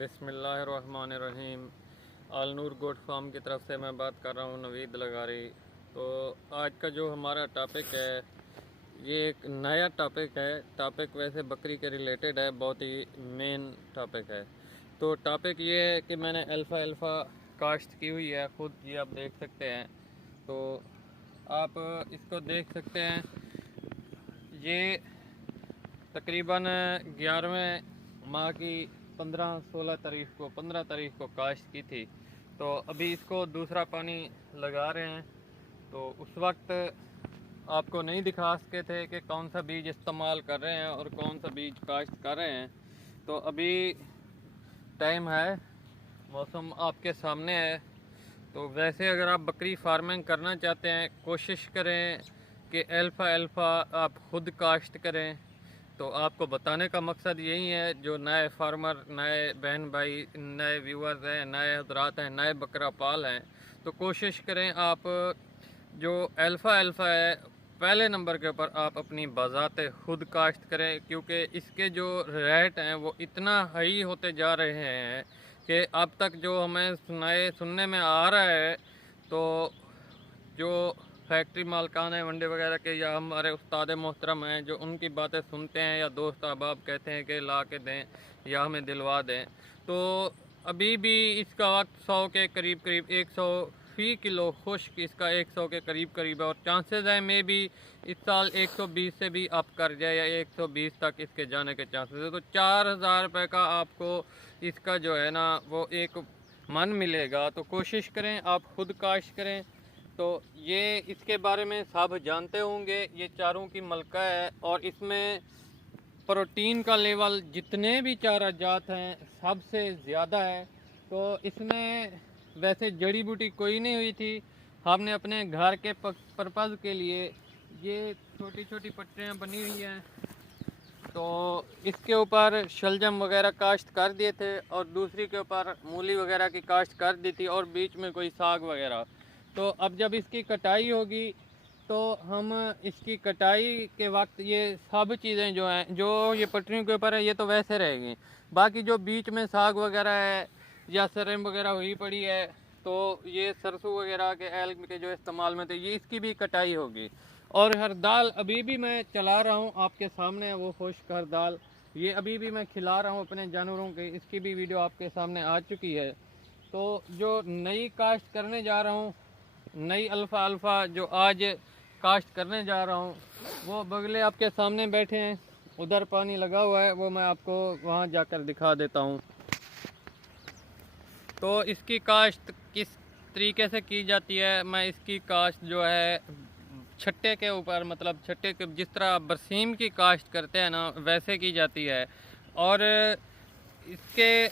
बिस्मिल्लाहिर्रहमानिर्रहीम। आलनूर goat farm की तरफ से मैं बात कर रहा हूँ, नवीद लगारी। तो आज का जो हमारा टॉपिक है, ये एक नया टॉपिक है। टॉपिक वैसे बकरी के रिलेटेड है, बहुत ही मेन टॉपिक है। तो टॉपिक ये है कि मैंने अल्फ़ा काश्त की हुई है, ख़ुद ये आप देख सकते हैं। तो आप इसको देख सकते हैं, ये तकरीबन 11वें माह की 15 तारीख को काश्त की थी। तो अभी इसको दूसरा पानी लगा रहे हैं। तो उस वक्त आपको नहीं दिखा सके थे कि कौन सा बीज इस्तेमाल कर रहे हैं और कौन सा बीज काश्त कर रहे हैं। तो अभी टाइम है, मौसम आपके सामने है। तो वैसे अगर आप बकरी फार्मिंग करना चाहते हैं, कोशिश करें कि अल्फ़ा आप खुद काश्त करें। तो आपको बताने का मकसद यही है, जो नए फार्मर, नए बहन भाई, नए व्यूअर्स हैं, नए हजरात हैं, नए बकरा पाल हैं, तो कोशिश करें आप जो अल्फ़ा है पहले नंबर के ऊपर आप अपनी बाज़ाते खुद काश्त करें। क्योंकि इसके जो रेट हैं वो इतना हाई होते जा रहे हैं कि अब तक जो हमें सुनने में आ रहा है, तो जो फैक्ट्री मालकान है मंडी वगैरह के, या हमारे उस्ताद मोहतरम हैं, जो उनकी बातें सुनते हैं, या दोस्त अहबाब कहते हैं कि ला के दें या हमें दिलवा दें, तो अभी भी इसका वक्त 100 के करीब 100 फ़ी किलो खुश्क इसका 100 के करीब है। और चांसेस हैं मे भी इस साल 120 से भी अप कर जाए, या 120 तक इसके जाने के चांसेस है। तो 4000 रुपये का आपको इसका जो है ना वो एक मन मिलेगा। तो कोशिश करें आप खुद काश्त करें। तो ये इसके बारे में सब जानते होंगे, ये चारों की मलका है और इसमें प्रोटीन का लेवल जितने भी चारा जात हैं सबसे ज़्यादा है। तो इसमें वैसे जड़ी बूटी कोई नहीं हुई थी, हमने अपने घर के पर्पज़ के लिए ये छोटी छोटी पट्टियाँ बनी हुई हैं। तो इसके ऊपर शलजम वगैरह काश्त कर दिए थे और दूसरी के ऊपर मूली वगैरह की काश्त कर दी थी और बीच में कोई साग वगैरह। तो अब जब इसकी कटाई होगी तो हम इसकी कटाई के वक्त ये सब चीज़ें जो हैं, जो ये पटरियों के ऊपर है, ये तो वैसे रहेंगी। बाकी जो बीच में साग वगैरह है या सरम वगैरह हुई पड़ी है, तो ये सरसों वगैरह के एल के जो इस्तेमाल में थे, ये इसकी भी कटाई होगी। और हर दाल अभी भी मैं चला रहा हूँ, आपके सामने है वो खुश्क हर दाल, ये अभी भी मैं खिला रहा हूँ अपने जानवरों के, इसकी भी वीडियो आपके सामने आ चुकी है। तो जो नई काश्त करने जा रहा हूँ, नई अल्फ़ा जो आज काश्त करने जा रहा हूँ, वो बगले आपके सामने बैठे हैं, उधर पानी लगा हुआ है, वो मैं आपको वहाँ जाकर दिखा देता हूँ। तो इसकी काश्त किस तरीके से की जाती है, मैं इसकी काश्त जो है छट्टे के ऊपर, मतलब छट्टे के जिस तरह बरसीम की काश्त करते हैं ना, वैसे की जाती है। और इसके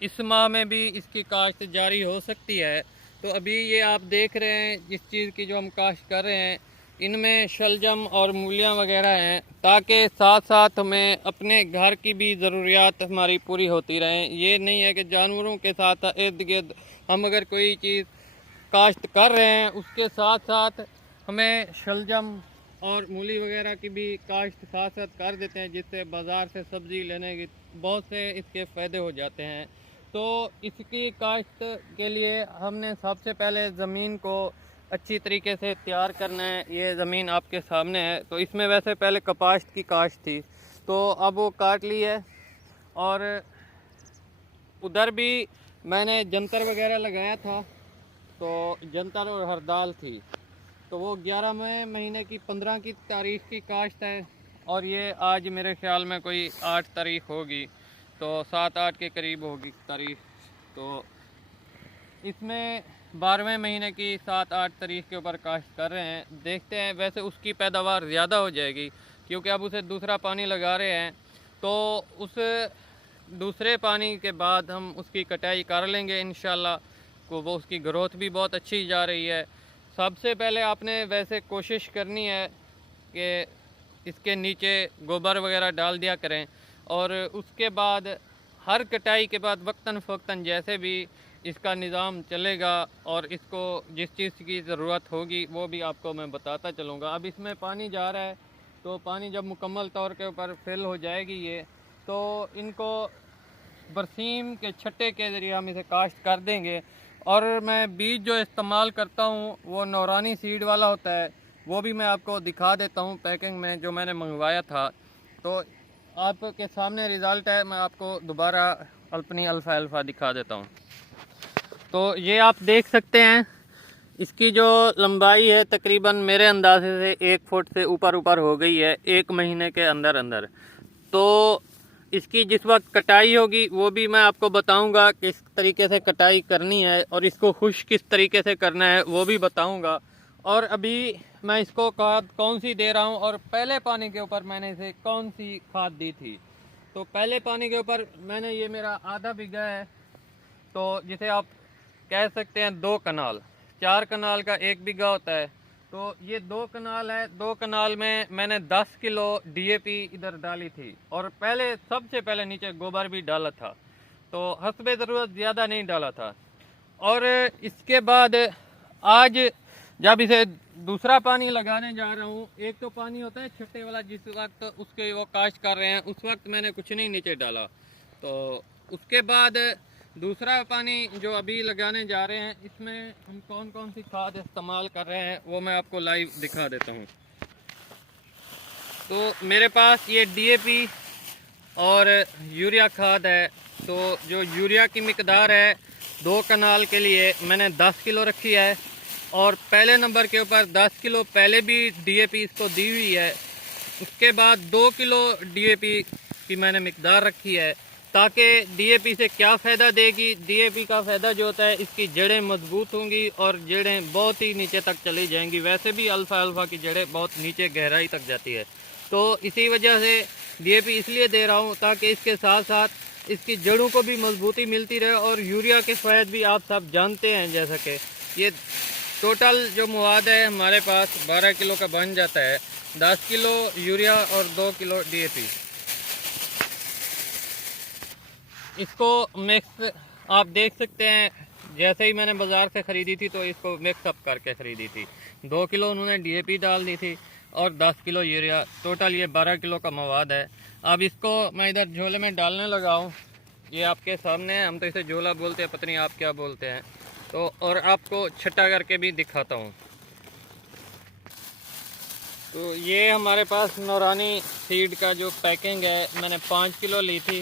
इस माह में भी इसकी काश्त जारी हो सकती है। तो अभी ये आप देख रहे हैं जिस चीज़ की जो हम काश्त कर रहे हैं, इनमें शलजम और मूलियाँ वगैरह हैं, ताकि साथ साथ हमें अपने घर की भी ज़रूरियात हमारी पूरी होती रहें। ये नहीं है कि जानवरों के साथ इर्द गिर्द हम अगर कोई चीज़ काश्त कर रहे हैं, उसके साथ साथ हमें शलजम और मूली वगैरह की भी काश्त साथ साथ कर देते हैं, जिससे बाज़ार से सब्ज़ी लेने की बहुत से इसके फ़ायदे हो जाते हैं। तो इसकी काश्त के लिए हमने सबसे पहले ज़मीन को अच्छी तरीके से तैयार करना है। ये ज़मीन आपके सामने है। तो इसमें वैसे पहले कपास की काश्त थी, तो अब वो काट ली है। और उधर भी मैंने जंतर वगैरह लगाया था, तो जंतर और हरदाल थी। तो वो 11वें महीने की 15 की तारीख की काश्त है, और ये आज मेरे ख्याल में कोई 8 तारीख होगी, तो 7-8 के करीब होगी तारीख। तो इसमें 12वें महीने की 7-8 तारीख के ऊपर काश्त कर रहे हैं। देखते हैं, वैसे उसकी पैदावार ज़्यादा हो जाएगी क्योंकि अब उसे दूसरा पानी लगा रहे हैं। तो उस दूसरे पानी के बाद हम उसकी कटाई कर लेंगे इंशाल्लाह। को वो उसकी ग्रोथ भी बहुत अच्छी जा रही है। सबसे पहले आपने वैसे कोशिश करनी है कि इसके नीचे गोबर वगैरह डाल दिया करें, और उसके बाद हर कटाई के बाद वक्तन फ़वक्तन जैसे भी इसका निज़ाम चलेगा और इसको जिस चीज़ की ज़रूरत होगी वो भी आपको मैं बताता चलूँगा। अब इसमें पानी जा रहा है, तो पानी जब मुकम्मल तौर के ऊपर फिल हो जाएगी ये, तो इनको बरसीम के छट्टे के ज़रिए हम इसे काश्त कर देंगे। और मैं बीज जो इस्तेमाल करता हूँ वो नौरानी सीड वाला होता है, वो भी मैं आपको दिखा देता हूँ पैकिंग में जो मैंने मंगवाया था। तो आपके सामने रिज़ल्ट है, मैं आपको दोबारा अपनी अल्फ़ा दिखा देता हूँ। तो ये आप देख सकते हैं, इसकी जो लंबाई है तकरीबन मेरे अंदाजे से 1 फुट से ऊपर हो गई है 1 महीने के अंदर अंदर। तो इसकी जिस वक्त कटाई होगी वो भी मैं आपको बताऊंगा किस तरीके से कटाई करनी है, और इसको खुश्क किस तरीके से करना है वो भी बताऊंगा। और अभी मैं इसको खाद कौन सी दे रहा हूं और पहले पानी के ऊपर मैंने इसे कौन सी खाद दी थी। तो पहले पानी के ऊपर मैंने, ये मेरा आधा बीघा है, तो जिसे आप कह सकते हैं 2 कनाल, 4 कनाल का 1 बीघा होता है। तो ये 2 कनाल है, 2 कनाल में मैंने 10 किलो डीएपी इधर डाली थी, और पहले सबसे पहले नीचे गोबर भी डाला था, तो हस्बे ज़रूरत ज़्यादा नहीं डाला था। और इसके बाद आज जब इसे दूसरा पानी लगाने जा रहा हूँ, एक तो पानी होता है छट्टे वाला जिस वक्त उसके वो काश्त कर रहे हैं, उस वक्त मैंने कुछ नहीं नीचे डाला। तो उसके बाद दूसरा पानी जो अभी लगाने जा रहे हैं, इसमें हम कौन कौन सी खाद इस्तेमाल कर रहे हैं वो मैं आपको लाइव दिखा देता हूँ। तो मेरे पास ये डीएपी और यूरिया खाद है। तो जो यूरिया की मिकदार है 2 कनाल के लिए मैंने 10 किलो रखी है, और पहले नंबर के ऊपर 10 किलो पहले भी डीएपी इसको दी हुई है। उसके बाद 2 किलो डीएपी की मैंने मिकदार रखी है, ताकि डीएपी से क्या फ़ायदा देगी। डीएपी का फ़ायदा जो होता है, इसकी जड़ें मजबूत होंगी और जड़ें बहुत ही नीचे तक चली जाएंगी। वैसे भी अल्फ़ा की जड़ें बहुत नीचे गहराई तक जाती है, तो इसी वजह से डीएपी इसलिए दे रहा हूँ ताकि इसके साथ साथ इसकी जड़ों को भी मजबूती मिलती रहे। और यूरिया के फ़ायदे भी आप सब जानते हैं, जैसा कि ये टोटल जो मवाद है हमारे पास 12 किलो का बन जाता है, 10 किलो यूरिया और 2 किलो डीएपी। इसको मिक्स आप देख सकते हैं, जैसे ही मैंने बाज़ार से ख़रीदी थी तो इसको मिक्स अप करके ख़रीदी थी। 2 किलो उन्होंने डीएपी डाल दी थी और 10 किलो यूरिया, टोटल ये 12 किलो का मवाद है। अब इसको मैं इधर झोले में डालने लगा हूँ, ये आपके सामने है। हम तो इसे झोला बोलते हैं, पता नहीं आप क्या बोलते हैं। तो और आपको छट्टा करके भी दिखाता हूँ। तो ये हमारे पास नौरानी सीड का जो पैकिंग है, मैंने 5 किलो ली थी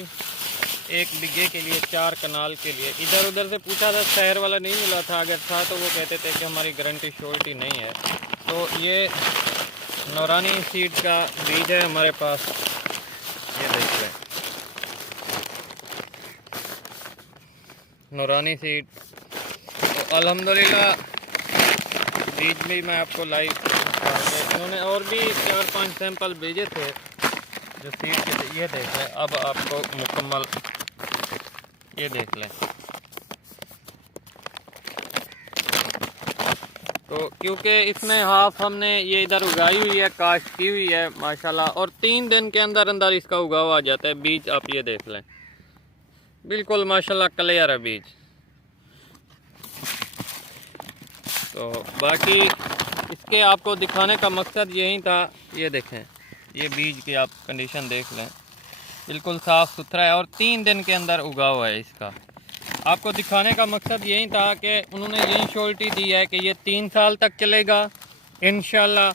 1 बीघे के लिए, 4 कनाल के लिए। इधर उधर से पूछा था, शहर वाला नहीं मिला था, अगर था तो वो कहते थे कि हमारी गारंटी श्योरिटी नहीं है। तो ये नौरानी सीड का बीज है हमारे पास, ये देख लें, नौरानी सीड। तो अल्हम्दुलिल्लाह बीज भी मैं आपको लाइव, उन्होंने और भी 4-5 सैंपल भेजे थे जो सीड के थे, ये देख लें। अब आपको मुकम्मल ये देख लें। तो क्योंकि इसमें हाफ हमने ये इधर उगाई हुई है, काश्त की हुई है माशाल्लाह, और 3 दिन के अंदर अंदर इसका उगाव आ जाता है। बीज आप ये देख लें, बिल्कुल माशाल्लाह क्लियर है बीज। तो बाकी इसके आपको दिखाने का मकसद यही था। ये देखें, ये बीज की आप कंडीशन देख लें, बिल्कुल साफ़ सुथरा है और 3 दिन के अंदर उगा हुआ है। इसका आपको दिखाने का मकसद यही था कि उन्होंने यही श्योरिटी दी है कि ये 3 साल तक चलेगा इंशाल्लाह।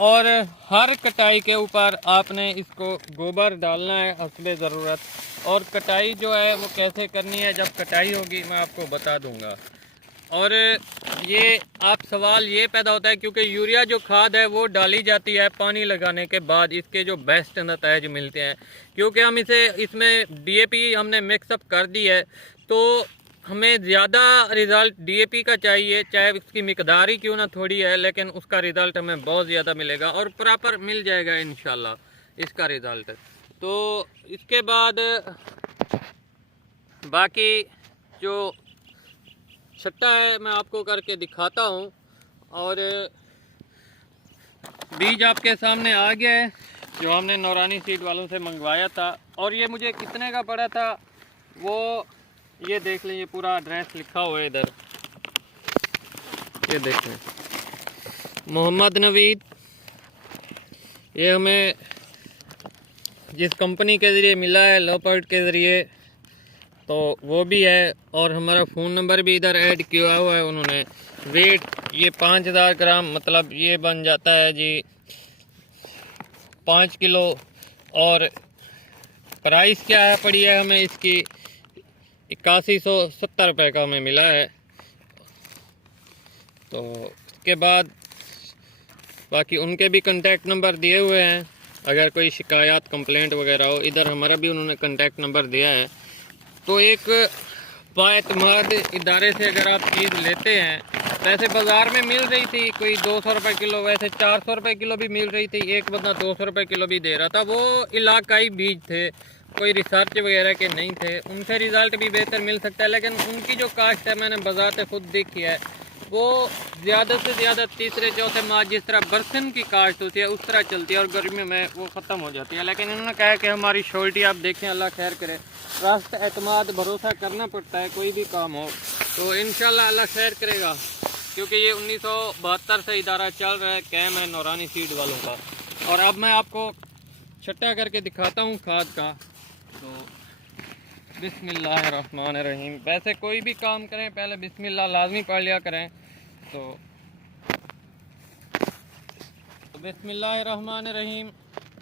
और हर कटाई के ऊपर आपने इसको गोबर डालना है हस्बे ज़रूरत। और कटाई जो है वो कैसे करनी है, जब कटाई होगी मैं आपको बता दूंगा। और ये आप सवाल ये पैदा होता है क्योंकि यूरिया जो खाद है वो डाली जाती है पानी लगाने के बाद, इसके जो बेस्ट नतीजे मिलते हैं। क्योंकि हम इसमें डीएपी हमने मिक्सअप कर दी है, तो हमें ज़्यादा रिज़ल्ट डीएपी का चाहिए, चाहे इसकी मिकदार ही क्यों ना थोड़ी है, लेकिन उसका रिज़ल्ट हमें बहुत ज़्यादा मिलेगा और प्रॉपर मिल जाएगा इंशाल्लाह इसका रिज़ल्ट। तो इसके बाद बाकी जो छट्टा है मैं आपको करके दिखाता हूँ। और बीज आपके सामने आ गया है जो हमने नौरानी सीड वालों से मंगवाया था। और ये मुझे कितने का पड़ा था वो ये देख लें, ये पूरा एड्रेस लिखा हुआ है इधर, ये देख लें, मोहम्मद नवीद। ये हमें जिस कंपनी के ज़रिए मिला है, लेपर्ड के ज़रिए, तो वो भी है, और हमारा फ़ोन नंबर भी इधर ऐड किया हुआ है उन्होंने। वेट ये 5000 ग्राम, मतलब ये बन जाता है जी 5 किलो। और प्राइस क्या है पड़ी है हमें इसकी 8170 रुपये का हमें मिला है। तो उसके बाद बाकी उनके भी कांटेक्ट नंबर दिए हुए हैं, अगर कोई शिकायत कंप्लेंट वगैरह हो। इधर हमारा भी उन्होंने कांटेक्ट नंबर दिया है। तो एक बाएतमाद इदारे से अगर आप चीज़ लेते हैं, वैसे बाज़ार में मिल रही थी कोई 200 रुपये किलो, वैसे 400 रुपये किलो भी मिल रही थी, एक बंदा 200 रुपये किलो भी दे रहा था। वो इलाकाई बीज थे, कोई रिसर्च वगैरह के नहीं थे, उनसे रिज़ल्ट भी बेहतर मिल सकता है। लेकिन उनकी जो काश्त है मैंने बाज़ार खुद देखी है, वो ज़्यादा से ज़्यादा तीसरे चौथे माह जिस तरह बरसन की काश्त होती है उस तरह चलती है, और गर्मियों में वो ख़त्म हो जाती है। लेकिन इन्होंने कहा कि हमारी श्योरिटी आप देखें, अल्लाह खैर करे। रास्त एतमाद भरोसा करना पड़ता है कोई भी काम हो, तो इंशाल्लाह अल्लाह खैर करेगा। क्योंकि ये 1972 से इदारा चल रहा है, कैम है नौरानी सीड वालों का। और अब मैं आपको छट्टा करके दिखाता हूँ खाद का। तो बिस्मिल्लाहिर्रहमानिर्रहीम। वैसे कोई भी काम करें पहले बिस्मिल्लाह लाजमी पढ़ लिया करें। तो बिस्मिल्लाहिर्रहमानिर्रहीम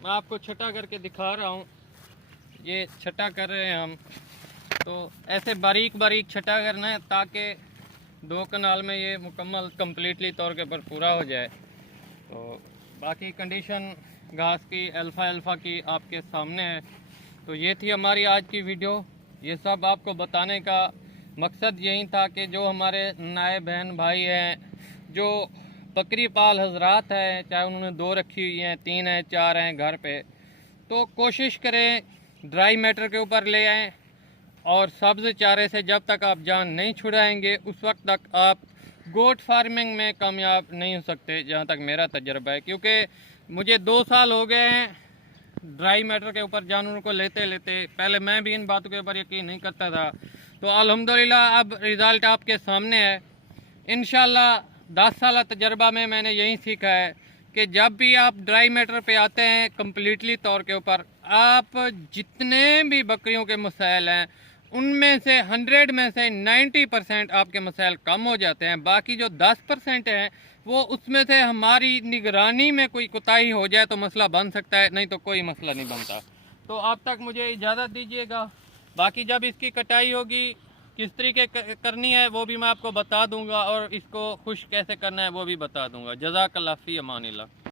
मैं आपको छटा करके दिखा रहा हूँ। ये छटा कर रहे हैं हम, तो ऐसे बारीक बारीक छटा करना है ताकि 2 कनाल में ये मुकम्मल कम्प्लीटली तौर के ऊपर पूरा हो जाए। तो बाकी कंडीशन घास की अल्फ़ा की आपके सामने है। तो ये थी हमारी आज की वीडियो। ये सब आपको बताने का मकसद यही था कि जो हमारे नए बहन भाई हैं, जो बकरी पाल हजरात हैं, चाहे उन्होंने 2 रखी हुई हैं, 3 हैं, 4 हैं घर पे, तो कोशिश करें ड्राई मैटर के ऊपर ले आएँ। और सब्ज़ चारे से जब तक आप जान नहीं छुड़ाएंगे उस वक्त तक आप गोट फार्मिंग में कामयाब नहीं हो सकते, जहाँ तक मेरा तजर्बा है। क्योंकि मुझे 2 साल हो गए हैं ड्राई मैटर के ऊपर जानवरों को लेते लेते। पहले मैं भी इन बातों के ऊपर यकीन नहीं करता था, तो अल्हम्दुलिल्लाह अब रिज़ल्ट आपके सामने है। इंशाल्लाह 10 साल तजर्बा में मैंने यही सीखा है कि जब भी आप ड्राई मैटर पे आते हैं कम्प्लीटली तौर के ऊपर, आप जितने भी बकरियों के मसाइल हैं उनमें से 100 में से 90% आपके मसाइल कम हो जाते हैं। बाकी जो 10% हैं वो उसमें से हमारी निगरानी में कोई कोताही हो जाए तो मसला बन सकता है, नहीं तो कोई मसला नहीं बनता। तो अब तक मुझे इजाज़त दीजिएगा। बाकी जब इसकी कटाई होगी किस तरीके करनी है वो भी मैं आपको बता दूंगा, और इसको खुश कैसे करना है वो भी बता दूंगा। जज़ाकल्लाह फ़ी अमानिल्लाह।